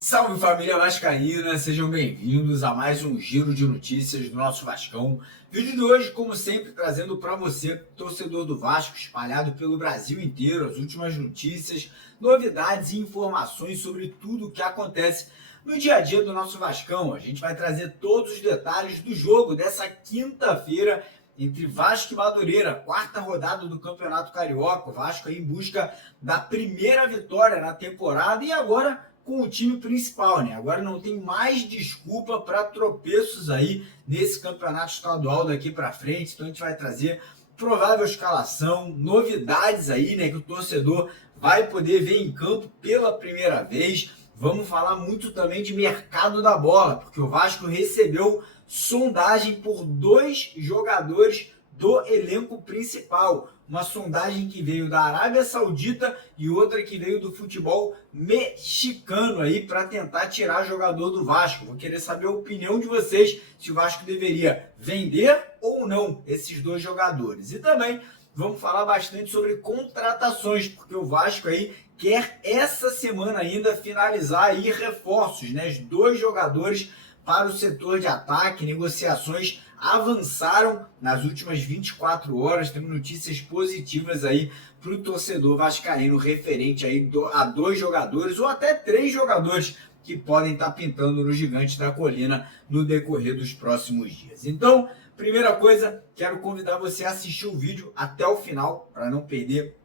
Salve família vascaína, sejam bem-vindos a mais um giro de notícias do nosso Vascão. Vídeo de hoje, como sempre, trazendo para você, torcedor do Vasco, espalhado pelo Brasil inteiro, as últimas notícias, novidades e informações sobre tudo o que acontece no dia a dia do nosso Vascão. A gente vai trazer todos os detalhes do jogo dessa quinta-feira entre Vasco e Madureira, quarta rodada do Campeonato Carioca. O Vasco aí em busca da primeira vitória na temporada e agora com o time principal, né? Agora não tem mais desculpa para tropeços aí nesse campeonato estadual daqui para frente. Então a gente vai trazer provável escalação, novidades aí, né, que o torcedor vai poder ver em campo pela primeira vez. Vamos falar muito também de mercado da bola, porque o Vasco recebeu sondagem por 2 jogadores do elenco principal. Uma sondagem que veio da Arábia Saudita e outra que veio do futebol mexicano aí para tentar tirar jogador do Vasco. Vou querer saber a opinião de vocês se o Vasco deveria vender ou não esses 2 jogadores. E também vamos falar bastante sobre contratações, porque o Vasco aí quer essa semana ainda finalizar aí reforços, né? Os 2 jogadores para o setor de ataque, negociações avançaram nas últimas 24 horas, temos notícias positivas aí para o torcedor vascaíno referente aí a 2 jogadores ou até 3 jogadores que podem estar pintando no Gigante da Colina no decorrer dos próximos dias. Então, primeira coisa, quero convidar você a assistir o vídeo até o final para não perder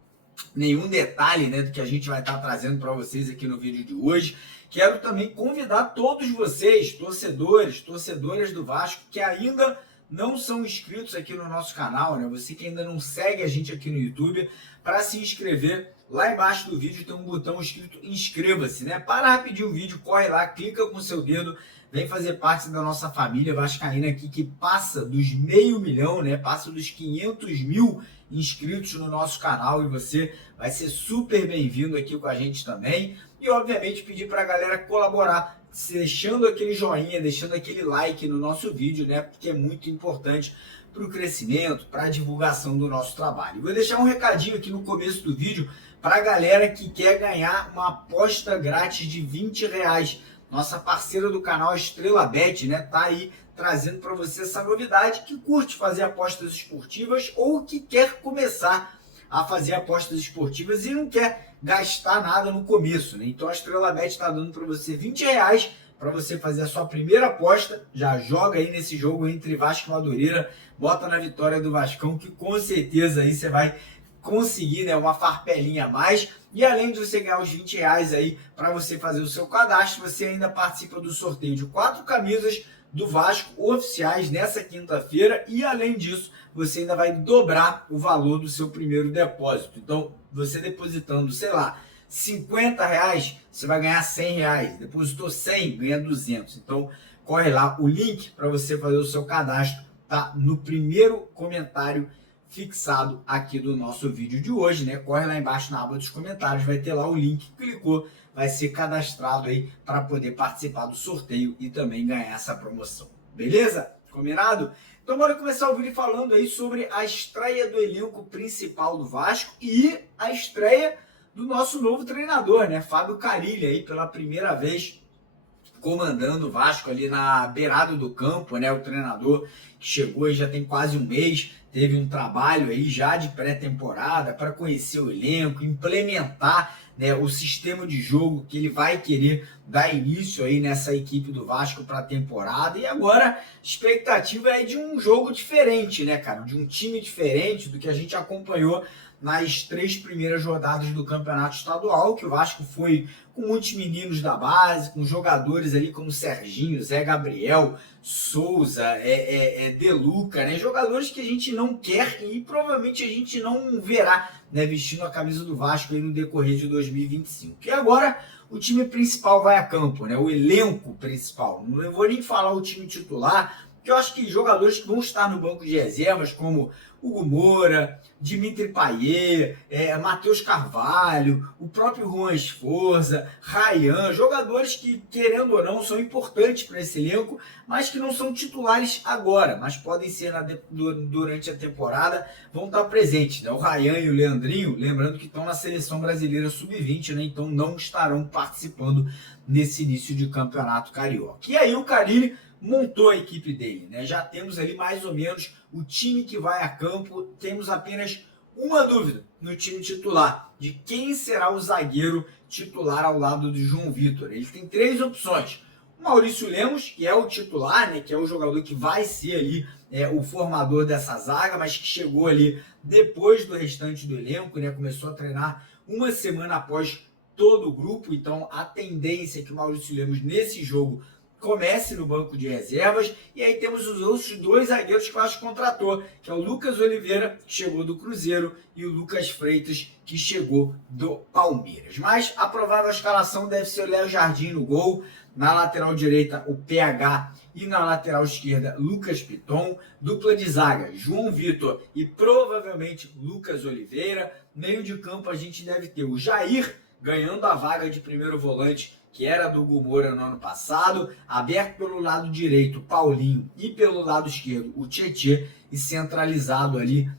nenhum detalhe, né, do que a gente vai estar trazendo para vocês aqui no vídeo de hoje. Quero também convidar todos vocês, torcedores, torcedoras do Vasco, que ainda não são inscritos aqui no nosso canal, né? Você que ainda não segue a gente aqui no YouTube, para se inscrever. Lá embaixo do vídeo tem um botão escrito inscreva-se, né? Para rapidinho o vídeo, corre lá, clica com o seu dedo, vem fazer parte da nossa família vascaína aqui, que passa dos 500 mil, né? Passa dos 500 mil inscritos no nosso canal e você vai ser super bem-vindo aqui com a gente também. E, obviamente, pedir para a galera colaborar, deixando aquele joinha, deixando aquele like no nosso vídeo, né? Porque é muito importante para o crescimento, para a divulgação do nosso trabalho. Vou deixar um recadinho aqui no começo do vídeo para a galera que quer ganhar uma aposta grátis de R$20. Nossa parceira do canal Estrela Bet, né? Tá aí trazendo para você essa novidade, que curte fazer apostas esportivas ou que quer começar a fazer apostas esportivas e não quer gastar nada no começo, né? Então a Estrela Bet está dando para você R$20 para você fazer a sua primeira aposta. Já joga aí nesse jogo entre Vasco e Madureira, bota na vitória do Vascão, que com certeza aí você vai conseguir, né, uma farpelinha a mais. E além de você ganhar os R$20 aí para você fazer o seu cadastro, você ainda participa do sorteio de 4 camisas do Vasco oficiais nessa quinta-feira e, além disso, você ainda vai dobrar o valor do seu primeiro depósito. Então, você depositando, sei lá, R$50, você vai ganhar R$100. Depositou 100, ganha 200. Então, corre lá. O link para você fazer o seu cadastro tá no primeiro comentário fixado aqui do nosso vídeo de hoje, né? Corre lá embaixo na aba dos comentários, vai ter lá o link, clicou, vai ser cadastrado aí para poder participar do sorteio e também ganhar essa promoção. Beleza? Combinado? Então bora começar o vídeo falando aí sobre a estreia do elenco principal do Vasco e a estreia do nosso novo treinador, né? Fábio Carille aí pela primeira vez comandando o Vasco ali na beirada do campo, né? O treinador que chegou e já tem quase um mês, teve um trabalho aí já de pré-temporada para conhecer o elenco, implementar, né, o sistema de jogo que ele vai querer dar início aí nessa equipe do Vasco para a temporada. E agora a expectativa é de um jogo diferente, né, cara? De um time diferente do que a gente acompanhou nas 3 primeiras rodadas do Campeonato Estadual, que o Vasco foi com muitos meninos da base, com jogadores ali como Serginho, Zé Gabriel, Souza, De Luca, né? Jogadores que a gente não quer e provavelmente a gente não verá, né, vestindo a camisa do Vasco aí no decorrer de 2025. E agora o time principal vai a campo, né? O elenco principal. Não vou nem falar o time titular, que eu acho que jogadores que vão estar no banco de reservas, como Hugo Moura, Dimitri Payet, Matheus Carvalho, o próprio Juan Esforza, Ryan, jogadores que, querendo ou não, são importantes para esse elenco, mas que não são titulares agora, mas podem ser durante a temporada, vão estar presentes, né? O Ryan e o Leandrinho, lembrando que estão na seleção brasileira sub-20, né? Então não estarão participando nesse início de campeonato carioca. E aí o Carille montou a equipe dele, né? Já temos ali mais ou menos o time que vai a campo, temos apenas uma dúvida no time titular, de quem será o zagueiro titular ao lado de João Vitor. Ele tem 3 opções. O Maurício Lemos, que é o titular, né? Que é o jogador que vai ser ali o formador dessa zaga, mas que chegou ali depois do restante do elenco, né? Começou a treinar uma semana após todo o grupo, então a tendência é que o Maurício Lemos nesse jogo comece no banco de reservas. E aí temos os outros 2 zagueiros que o Vasco contratou, que é o Lucas Oliveira, que chegou do Cruzeiro, e o Lucas Freitas, que chegou do Palmeiras. Mas a provável escalação deve ser o Léo Jardim no gol, na lateral direita o PH e na lateral esquerda Lucas Piton, dupla de zaga João Vitor e provavelmente Lucas Oliveira. Meio de campo a gente deve ter o Jair ganhando a vaga de primeiro volante, que era do Hugo Moura no ano passado, aberto pelo lado direito Paulinho e pelo lado esquerdo o Tietê, e centralizado ali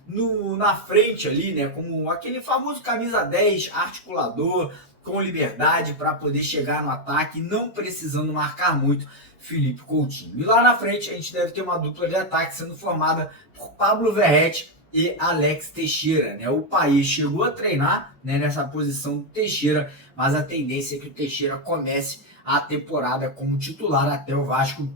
na frente ali, né, como aquele famoso camisa 10 articulador, com liberdade para poder chegar no ataque, não precisando marcar muito, Felipe Coutinho. E lá na frente a gente deve ter uma dupla de ataque sendo formada por Pablo Verratti e Alex Teixeira, né? O País chegou a treinar, né, nessa posição do Teixeira, mas a tendência é que o Teixeira comece a temporada como titular até o Vasco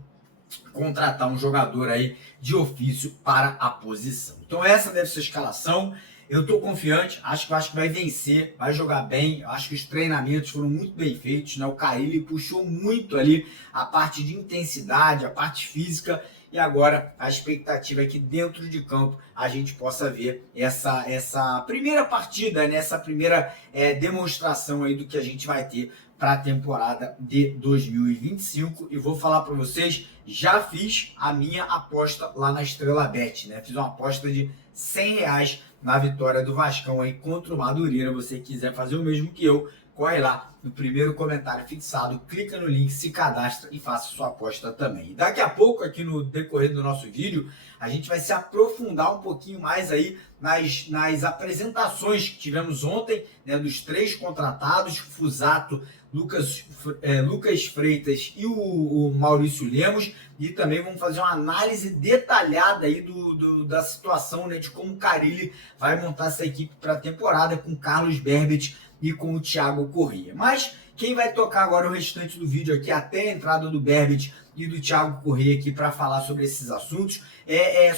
contratar um jogador aí de ofício para a posição. Então essa deve ser a escalação. Eu estou confiante, acho que o Vasco vai vencer, vai jogar bem. Eu acho que os treinamentos foram muito bem feitos, né? O Carille puxou muito ali a parte de intensidade, a parte física. E agora a expectativa é que dentro de campo a gente possa ver essa primeira partida, né? Essa primeira demonstração aí do que a gente vai ter para a temporada de 2025. E vou falar para vocês, já fiz a minha aposta lá na Estrela Bet, né? Fiz uma aposta de R$100 na vitória do Vascão aí contra o Madureira. Você quiser fazer o mesmo que eu, corre lá no primeiro comentário fixado, clica no link, se cadastra e faça sua aposta também. E daqui a pouco, aqui no decorrer do nosso vídeo, a gente vai se aprofundar um pouquinho mais aí nas apresentações que tivemos ontem, né, dos 3 contratados, Fusato, Lucas Freitas e o Maurício Lemos, e também vamos fazer uma análise detalhada aí da situação, né, de como o Carille vai montar essa equipe para a temporada com Carlos Berbet e com o Thiago Corrêa. Mas quem vai tocar agora o restante do vídeo aqui, até a entrada do Berbet e do Thiago Corrêa aqui para falar sobre esses assuntos,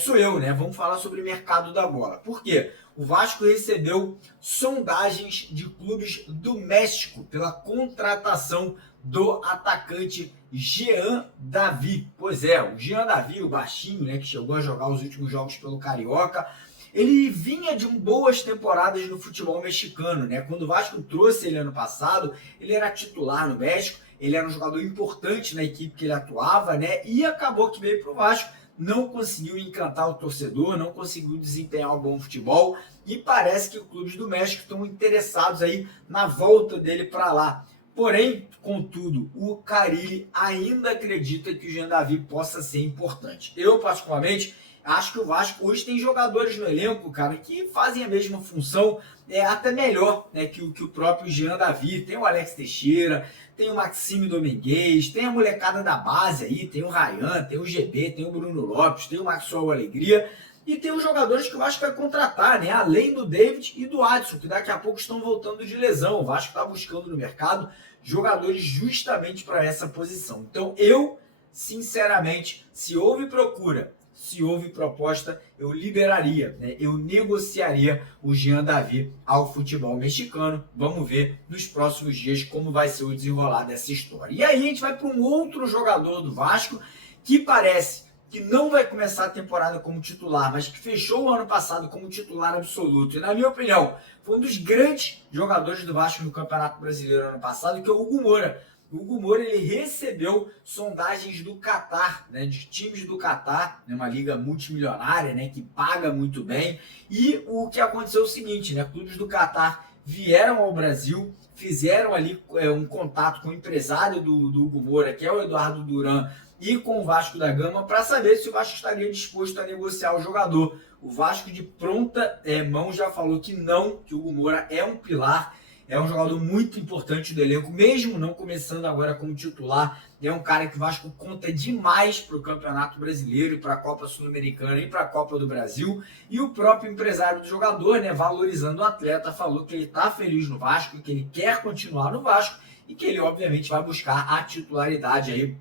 sou eu, né? Vamos falar sobre o mercado da bola. Por quê? O Vasco recebeu sondagens de clubes do México pela contratação do atacante Jean Davi. Pois é, o Jean Davi, o baixinho, né, que chegou a jogar os últimos jogos pelo Carioca, ele vinha de boas temporadas no futebol mexicano, né? Quando o Vasco trouxe ele ano passado, ele era titular no México, ele era um jogador importante na equipe que ele atuava, né? E acabou que veio para o Vasco, não conseguiu encantar o torcedor, não conseguiu desempenhar um bom futebol, e parece que os clubes do México estão interessados aí na volta dele para lá. Porém, contudo, o Carille ainda acredita que o Jean Davi possa ser importante. Eu, particularmente, acho que o Vasco hoje tem jogadores no elenco, cara, que fazem a mesma função, até melhor, né, que o próprio Jean Davi. Tem o Alex Teixeira, tem o Maxime Domingues, tem a molecada da base aí, tem o Ryan, tem o GB, tem o Bruno Lopes, tem o Maxwell Alegria, e tem os jogadores que o Vasco vai contratar, né, além do David e do Adson, que daqui a pouco estão voltando de lesão. O Vasco está buscando no mercado jogadores justamente para essa posição. Então eu, sinceramente, se houve procura, se houve proposta, eu liberaria, né? Eu negociaria o Jean Davi ao futebol mexicano. Vamos ver nos próximos dias como vai ser o desenrolar dessa história. E aí a gente vai para um outro jogador do Vasco que parece que não vai começar a temporada como titular, mas que fechou o ano passado como titular absoluto. E na minha opinião, foi um dos grandes jogadores do Vasco no Campeonato Brasileiro ano passado, que é o Hugo Moura. o Hugo Moura ele recebeu sondagens do Catar, né, de times do Catar, né, uma liga multimilionária, né, que paga muito bem. E o que aconteceu é o seguinte, né, clubes do Catar vieram ao Brasil, fizeram ali um contato com o empresário do Hugo Moura, que é o Eduardo Duran, e com o Vasco da Gama, para saber se o Vasco estaria disposto a negociar o jogador. O Vasco de pronta mão já falou que não, que o Hugo Moura é um pilar, é um jogador muito importante do elenco, mesmo não começando agora como titular. É um cara que o Vasco conta demais para o Campeonato Brasileiro, para a Copa Sul-Americana e para a Copa do Brasil. E o próprio empresário do jogador, né, valorizando o atleta, falou que ele está feliz no Vasco, que ele quer continuar no Vasco e que ele, obviamente, vai buscar a titularidade aí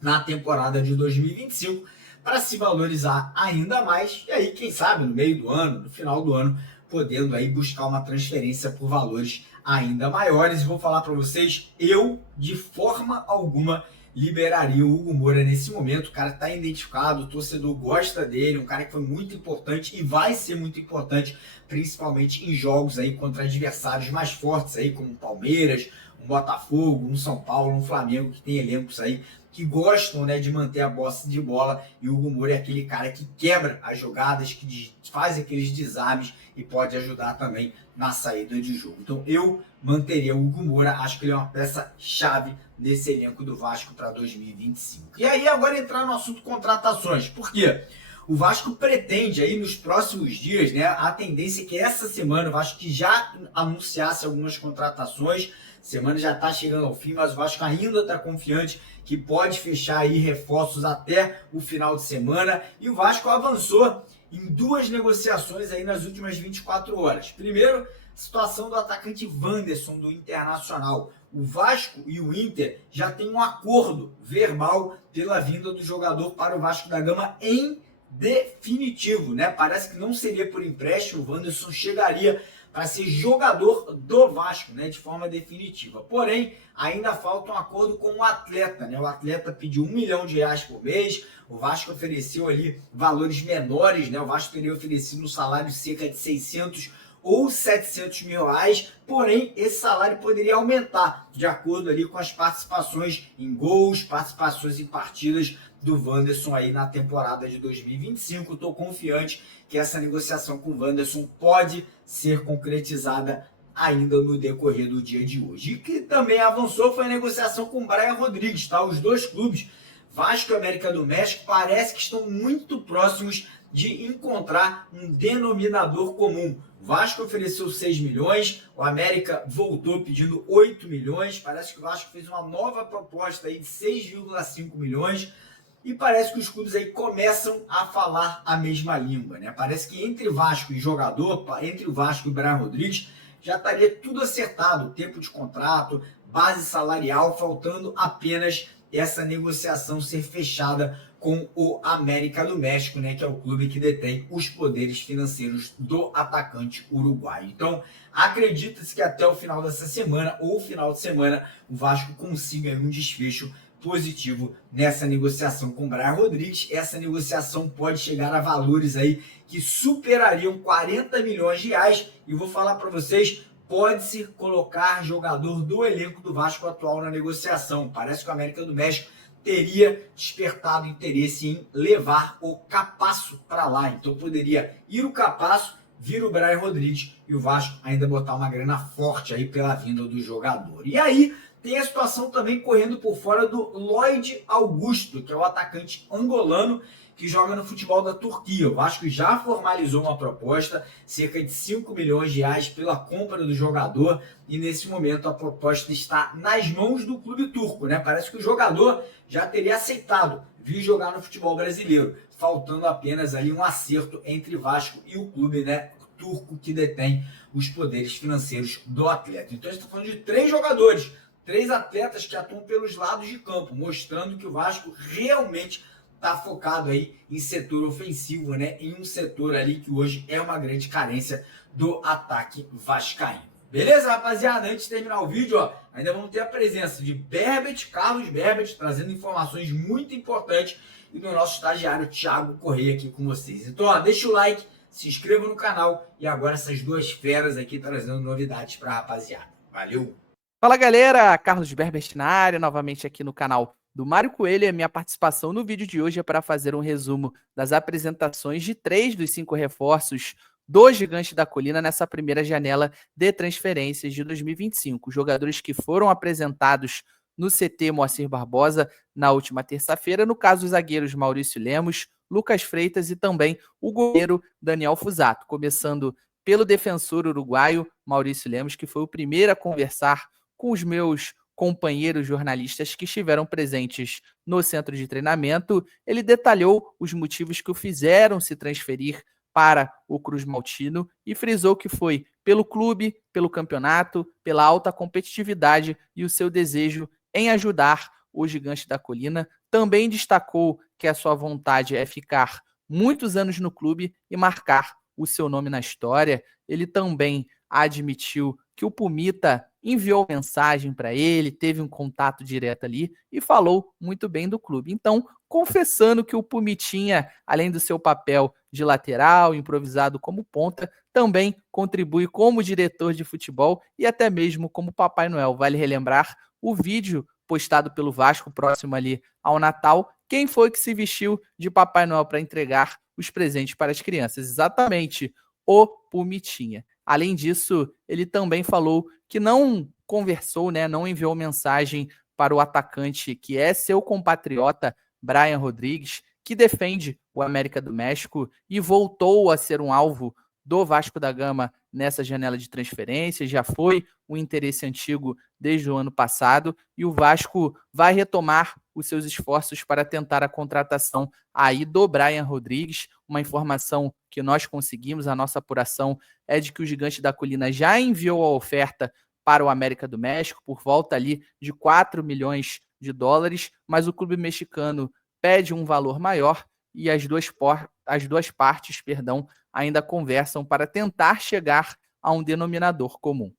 na temporada de 2025 para se valorizar ainda mais. E aí, quem sabe, no meio do ano, no final do ano, podendo aí buscar uma transferência por valores ainda maiores. E vou falar para vocês, eu de forma alguma liberaria o Hugo Moura nesse momento. O cara está identificado, o torcedor gosta dele, um cara que foi muito importante e vai ser muito importante, principalmente em jogos aí contra adversários mais fortes aí, como o Palmeiras, um Botafogo, um São Paulo, um Flamengo, que tem elencos aí que gostam, né, de manter a posse de bola, e o Hugo Moura é aquele cara que quebra as jogadas, que faz aqueles desarmes e pode ajudar também na saída de jogo. Então eu manteria o Hugo Moura, acho que ele é uma peça-chave desse elenco do Vasco para 2025. E aí agora entrar no assunto contratações, por quê? O Vasco pretende aí nos próximos dias, né, a tendência é que essa semana o Vasco que já anunciasse algumas contratações. Semana já está chegando ao fim, mas o Vasco ainda está confiante que pode fechar aí reforços até o final de semana. E o Vasco avançou em duas negociações aí nas últimas 24 horas. Primeiro, a situação do atacante Wanderson do Internacional. O Vasco e o Inter já têm um acordo verbal pela vinda do jogador para o Vasco da Gama em definitivo, né? Parece que não seria por empréstimo, o Wanderson chegaria para ser jogador do Vasco, né, de forma definitiva. Porém, ainda falta um acordo com o atleta, né? O atleta pediu R$1 milhão por mês, o Vasco ofereceu ali valores menores, né? O Vasco teria oferecido um salário de cerca de 600 ou 700 mil reais, porém esse salário poderia aumentar de acordo ali com as participações em gols, participações em partidas do Wanderson aí na temporada de 2025. Estou confiante que essa negociação com o Wanderson pode ser concretizada ainda no decorrer do dia de hoje. E que também avançou foi a negociação com o Brian Rodrigues, tá? Os dois clubes, Vasco e América do México, parece que estão muito próximos de encontrar um denominador comum. O Vasco ofereceu 6 milhões, o América voltou pedindo 8 milhões, parece que o Vasco fez uma nova proposta aí de 6,5 milhões, e parece que os clubes aí começam a falar a mesma língua, né? Parece que entre Vasco e jogador, entre o Vasco e o Brian Rodrigues, já estaria tudo acertado, tempo de contrato, base salarial, faltando apenas essa negociação ser fechada com o América do México, né, que é o clube que detém os poderes financeiros do atacante uruguaio. Então, acredita-se que até o final dessa semana, ou final de semana, o Vasco consiga um desfecho positivo nessa negociação com o Brian Rodrigues. Essa negociação pode chegar a valores aí que superariam 40 milhões de reais, e vou falar para vocês, pode-se colocar jogador do elenco do Vasco atual na negociação. Parece que o América do México teria despertado interesse em levar o Capasso para lá. Então poderia ir o Capasso, vir o Brian Rodrigues e o Vasco ainda botar uma grana forte aí pela vinda do jogador. E aí tem a situação também correndo por fora do Lloyd Augusto, que é o atacante angolano que joga no futebol da Turquia. O Vasco já formalizou uma proposta, cerca de 5 milhões de reais pela compra do jogador, e nesse momento a proposta está nas mãos do clube turco, né? Parece que o jogador já teria aceitado vir jogar no futebol brasileiro, faltando apenas ali um acerto entre Vasco e o clube, né, turco, que detém os poderes financeiros do atleta. Então a gente está falando de 3 jogadores, 3 atletas que atuam pelos lados de campo, mostrando que o Vasco realmente está focado aí em setor ofensivo, né? Em um setor ali que hoje é uma grande carência do ataque vascaíno. Beleza, rapaziada? Antes de terminar o vídeo, ó, ainda vamos ter a presença de Berbet, Carlos Berbet, trazendo informações muito importantes, e do nosso estagiário Thiago Correia aqui com vocês. Então, ó, deixa o like, se inscreva no canal, e agora essas duas feras aqui trazendo novidades para a rapaziada. Valeu! Fala galera, Carlos Berbert na área, novamente aqui no canal do Mário Coelho. E a minha participação no vídeo de hoje é para fazer um resumo das apresentações de 3 dos 5 reforços do Gigante da Colina nessa primeira janela de transferências de 2025. Jogadores que foram apresentados no CT Moacir Barbosa na última terça-feira, no caso os zagueiros Maurício Lemos, Lucas Freitas e também o goleiro Daniel Fusato. Começando pelo defensor uruguaio Maurício Lemos, que foi o primeiro a conversar com os meus companheiros jornalistas que estiveram presentes no centro de treinamento. Ele detalhou os motivos que o fizeram se transferir para o Cruz Maltino e frisou que foi pelo clube, pelo campeonato, pela alta competitividade e o seu desejo em ajudar o Gigante da Colina. Também destacou que a sua vontade é ficar muitos anos no clube e marcar o seu nome na história. Ele também admitiu que o Pumita enviou mensagem para ele, teve um contato direto ali e falou muito bem do clube. Então, confessando que o Pumitinha, além do seu papel de lateral, improvisado como ponta, também contribui como diretor de futebol e até mesmo como Papai Noel. Vale relembrar o vídeo postado pelo Vasco próximo ali ao Natal. Quem foi que se vestiu de Papai Noel para entregar os presentes para as crianças? Exatamente, o Pumitinha. Além disso, ele também falou que não conversou, né, não enviou mensagem para o atacante que é seu compatriota, Brian Rodrigues, que defende o América do México e voltou a ser um alvo do Vasco da Gama nessa janela de transferência. Já foi um interesse antigo desde o ano passado e o Vasco vai retomar os seus esforços para tentar a contratação aí do Brian Rodrigues. Uma informação que nós conseguimos, a nossa apuração é de que o Gigante da Colina já enviou a oferta para o América do México por volta ali de 4 milhões de dólares, mas o clube mexicano pede um valor maior e as duas partes, ainda conversam para tentar chegar a um denominador comum.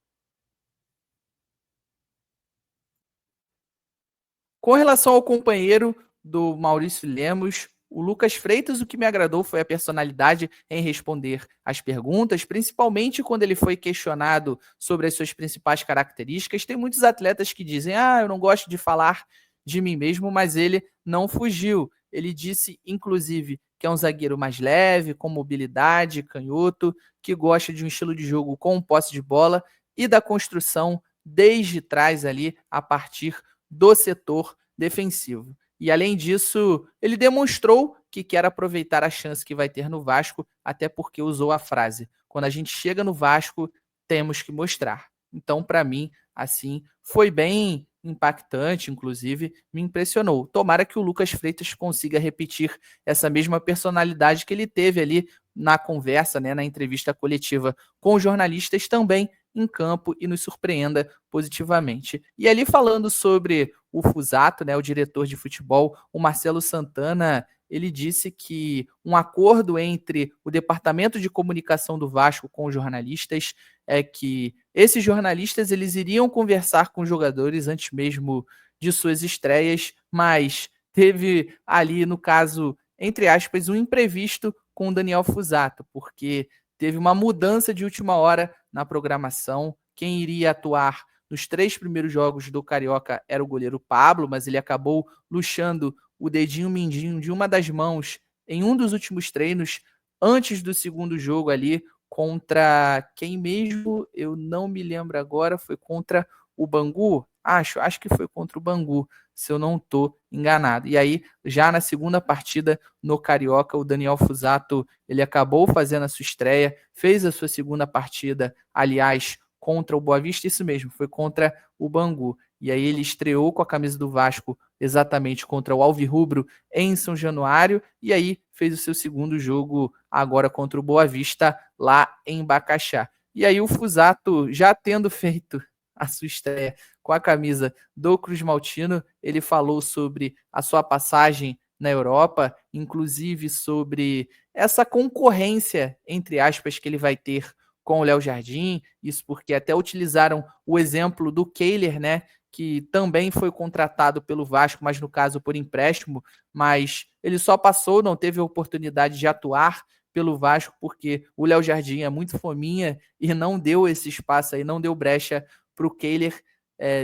Com relação ao companheiro do Maurício Lemos, o Lucas Freitas, o que me agradou foi a personalidade em responder às perguntas, principalmente quando ele foi questionado sobre as suas principais características. Tem muitos atletas que dizem, eu não gosto de falar de mim mesmo, mas ele não fugiu. Ele disse, inclusive, que é um zagueiro mais leve, com mobilidade, canhoto, que gosta de um estilo de jogo com posse de bola e da construção desde trás ali, a partir do setor defensivo. E além disso, ele demonstrou que quer aproveitar a chance que vai ter no Vasco, até porque usou a frase: quando a gente chega no Vasco, temos que mostrar. Então, para mim, assim, foi bem impactante, inclusive, me impressionou. Tomara que o Lucas Freitas consiga repetir essa mesma personalidade que ele teve ali na conversa, né, na entrevista coletiva com os jornalistas, também em campo e nos surpreenda positivamente. E ali falando sobre o Fusato, né, o diretor de futebol, o Marcelo Santana, ele disse que um acordo entre o departamento de comunicação do Vasco com os jornalistas é que esses jornalistas eles iriam conversar com os jogadores antes mesmo de suas estreias, mas teve ali, no caso, entre aspas, um imprevisto com o Daniel Fusato, porque teve uma mudança de última hora na programação. Quem iria atuar nos 3 primeiros jogos do Carioca era o goleiro Pablo, mas ele acabou luxando o dedinho mindinho de uma das mãos em um dos últimos treinos, antes do segundo jogo ali, contra quem mesmo? Eu não me lembro agora, foi contra o Bangu? Acho que foi contra o Bangu, se eu não estou enganado. E aí, já na segunda partida no Carioca, o Daniel Fusato, ele acabou fazendo a sua estreia, fez a sua segunda partida, aliás, contra o Boa Vista, isso mesmo, foi contra o Bangu. E aí ele estreou com a camisa do Vasco exatamente contra o Alvirrubro em São Januário, e aí fez o seu segundo jogo agora contra o Boa Vista lá em Bacaxá. E aí o Fusato, já tendo feito a sua estreia com a camisa do Cruz Maltino, ele falou sobre a sua passagem na Europa, inclusive sobre essa concorrência, entre aspas, que ele vai ter com o Léo Jardim, isso porque até utilizaram o exemplo do Kehler, né, que também foi contratado pelo Vasco, mas no caso por empréstimo, mas ele só passou, não teve a oportunidade de atuar pelo Vasco, porque o Léo Jardim é muito fominha e não deu esse espaço aí, não deu brecha para o Kehler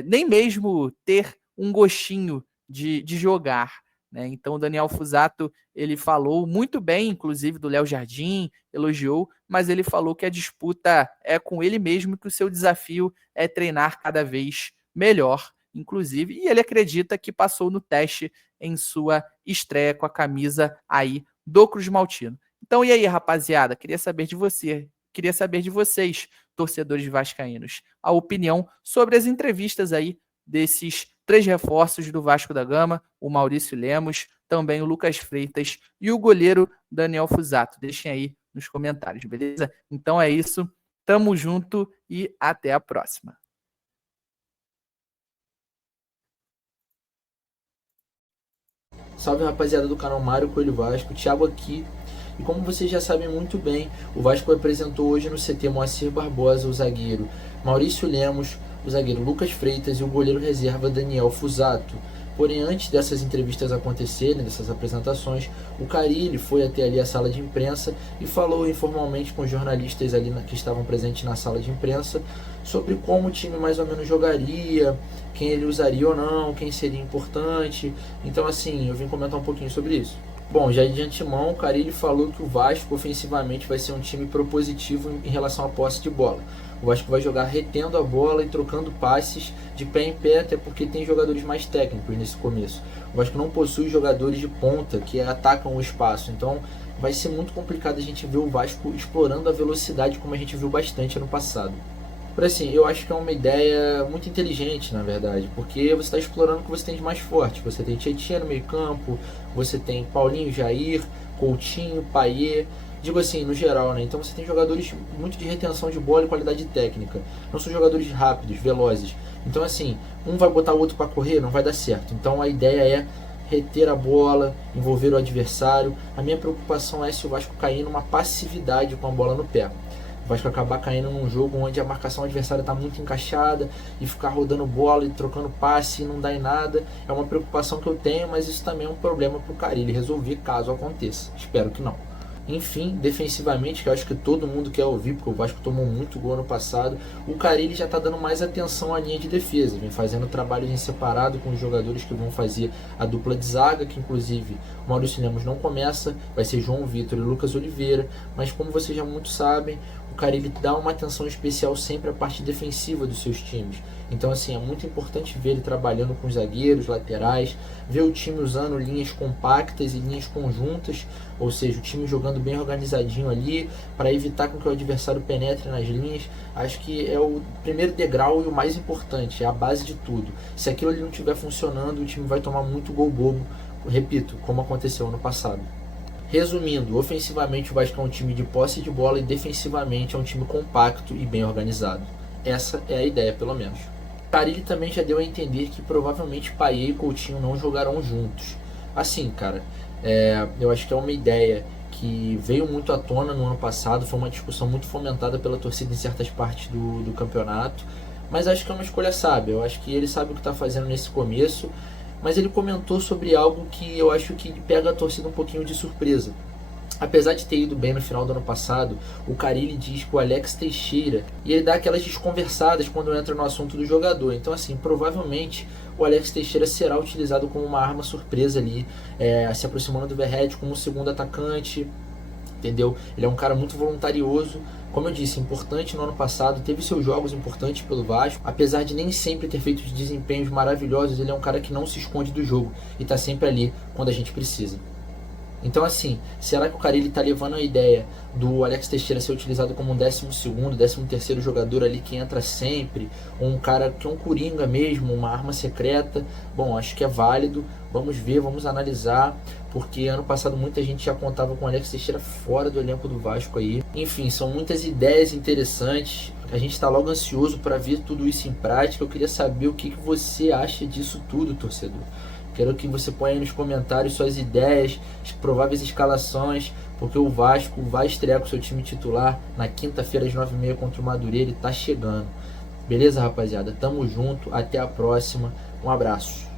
nem mesmo ter um gostinho de jogar, né? Então o Daniel Fusato, ele falou muito bem, inclusive do Léo Jardim, elogiou, mas ele falou que a disputa é com ele mesmo, que o seu desafio é treinar cada vez melhor, inclusive, e ele acredita que passou no teste em sua estreia com a camisa aí do Cruz Maltino. Então, e aí, rapaziada? Queria saber de vocês, torcedores vascaínos, a opinião sobre as entrevistas aí desses 3 reforços do Vasco da Gama, o Maurício Lemos, também o Lucas Freitas e o goleiro Daniel Fusato. Deixem aí nos comentários, beleza? Então é isso, tamo junto e até a próxima. Salve, rapaziada do canal Mário Coelho Vasco, Thiago aqui. E como vocês já sabem muito bem, o Vasco apresentou hoje no CT Moacir Barbosa o zagueiro Maurício Lemos, o zagueiro Lucas Freitas e o goleiro reserva Daniel Fusato. Porém, antes dessas entrevistas acontecerem, dessas apresentações, o Carille foi até ali a sala de imprensa e falou informalmente com os jornalistas ali que estavam presentes na sala de imprensa sobre como o time mais ou menos jogaria, quem ele usaria ou não, quem seria importante. Então, assim, eu vim comentar um pouquinho sobre isso. Bom, já de antemão, o Carille falou que o Vasco ofensivamente vai ser um time propositivo em relação à posse de bola. O Vasco vai jogar retendo a bola e trocando passes de pé em pé, até porque tem jogadores mais técnicos nesse começo. O Vasco não possui jogadores de ponta que atacam o espaço, então vai ser muito complicado a gente ver o Vasco explorando a velocidade como a gente viu bastante ano passado. Por assim, eu acho que é uma ideia muito inteligente, na verdade, porque você está explorando o que você tem de mais forte. Você tem Tietchan no meio campo, você tem Paulinho, Jair, Coutinho, Payet, digo assim, no geral, né? Então você tem jogadores muito de retenção de bola e qualidade técnica. Não são jogadores rápidos, velozes. Então assim, um vai botar o outro para correr, não vai dar certo. Então a ideia é reter a bola, envolver o adversário. A minha preocupação é se o Vasco cair numa passividade com a bola no pé. O Vasco acabar caindo num jogo onde a marcação adversária está muito encaixada e ficar rodando bola e trocando passe e não dá em nada. É uma preocupação que eu tenho, mas isso também é um problema para o Carille resolver caso aconteça. Espero que não. Enfim, defensivamente, que eu acho que todo mundo quer ouvir, porque o Vasco tomou muito gol no passado, o Carille já está dando mais atenção à linha de defesa, vem fazendo trabalhos em separado com os jogadores que vão fazer a dupla de zaga, que inclusive o Maurício Lemos não começa, vai ser João Vitor e Lucas Oliveira, mas como vocês já muito sabem, o Carille dá uma atenção especial sempre à parte defensiva dos seus times. Então assim, é muito importante ver ele trabalhando com os zagueiros, laterais, ver o time usando linhas compactas e linhas conjuntas, ou seja, o time jogando bem organizadinho ali, para evitar que o adversário penetre nas linhas. Acho que é o primeiro degrau e o mais importante, é a base de tudo. Se aquilo ali não estiver funcionando, o time vai tomar muito gol bobo, repito, como aconteceu ano passado. Resumindo, ofensivamente o Vasco é um time de posse de bola e defensivamente é um time compacto e bem organizado. Essa é a ideia, pelo menos. Carille também já deu a entender que provavelmente Payet e Coutinho não jogarão juntos. Assim, cara, eu acho que é uma ideia que veio muito à tona no ano passado, foi uma discussão muito fomentada pela torcida em certas partes do campeonato, mas acho que é uma escolha sábia. Eu acho que ele sabe o que está fazendo nesse começo, mas ele comentou sobre algo que eu acho que pega a torcida um pouquinho de surpresa. Apesar de ter ido bem no final do ano passado, o Carille diz que o Alex Teixeira, e ele dá aquelas desconversadas quando entra no assunto do jogador. Então assim, provavelmente o Alex Teixeira será utilizado como uma arma surpresa ali, se aproximando do Verratti como segundo atacante, entendeu? Ele é um cara muito voluntarioso, como eu disse, importante no ano passado, teve seus jogos importantes pelo Vasco, apesar de nem sempre ter feito desempenhos maravilhosos, ele é um cara que não se esconde do jogo e está sempre ali quando a gente precisa. Então assim, será que o Carille está levando a ideia do Alex Teixeira ser utilizado como um 12º, 13º jogador ali que entra sempre, ou um cara que é um coringa mesmo, uma arma secreta? Bom, acho que é válido, vamos ver, vamos analisar, porque ano passado muita gente já contava com o Alex Teixeira fora do elenco do Vasco aí. Enfim, são muitas ideias interessantes, a gente está logo ansioso para ver tudo isso em prática. Eu queria saber o que você acha disso tudo, torcedor. Quero que você ponha aí nos comentários suas ideias, as prováveis escalações, porque o Vasco vai estrear com seu time titular na quinta-feira às 9h30 contra o Madureira e tá chegando. Beleza, rapaziada? Tamo junto, até a próxima, um abraço.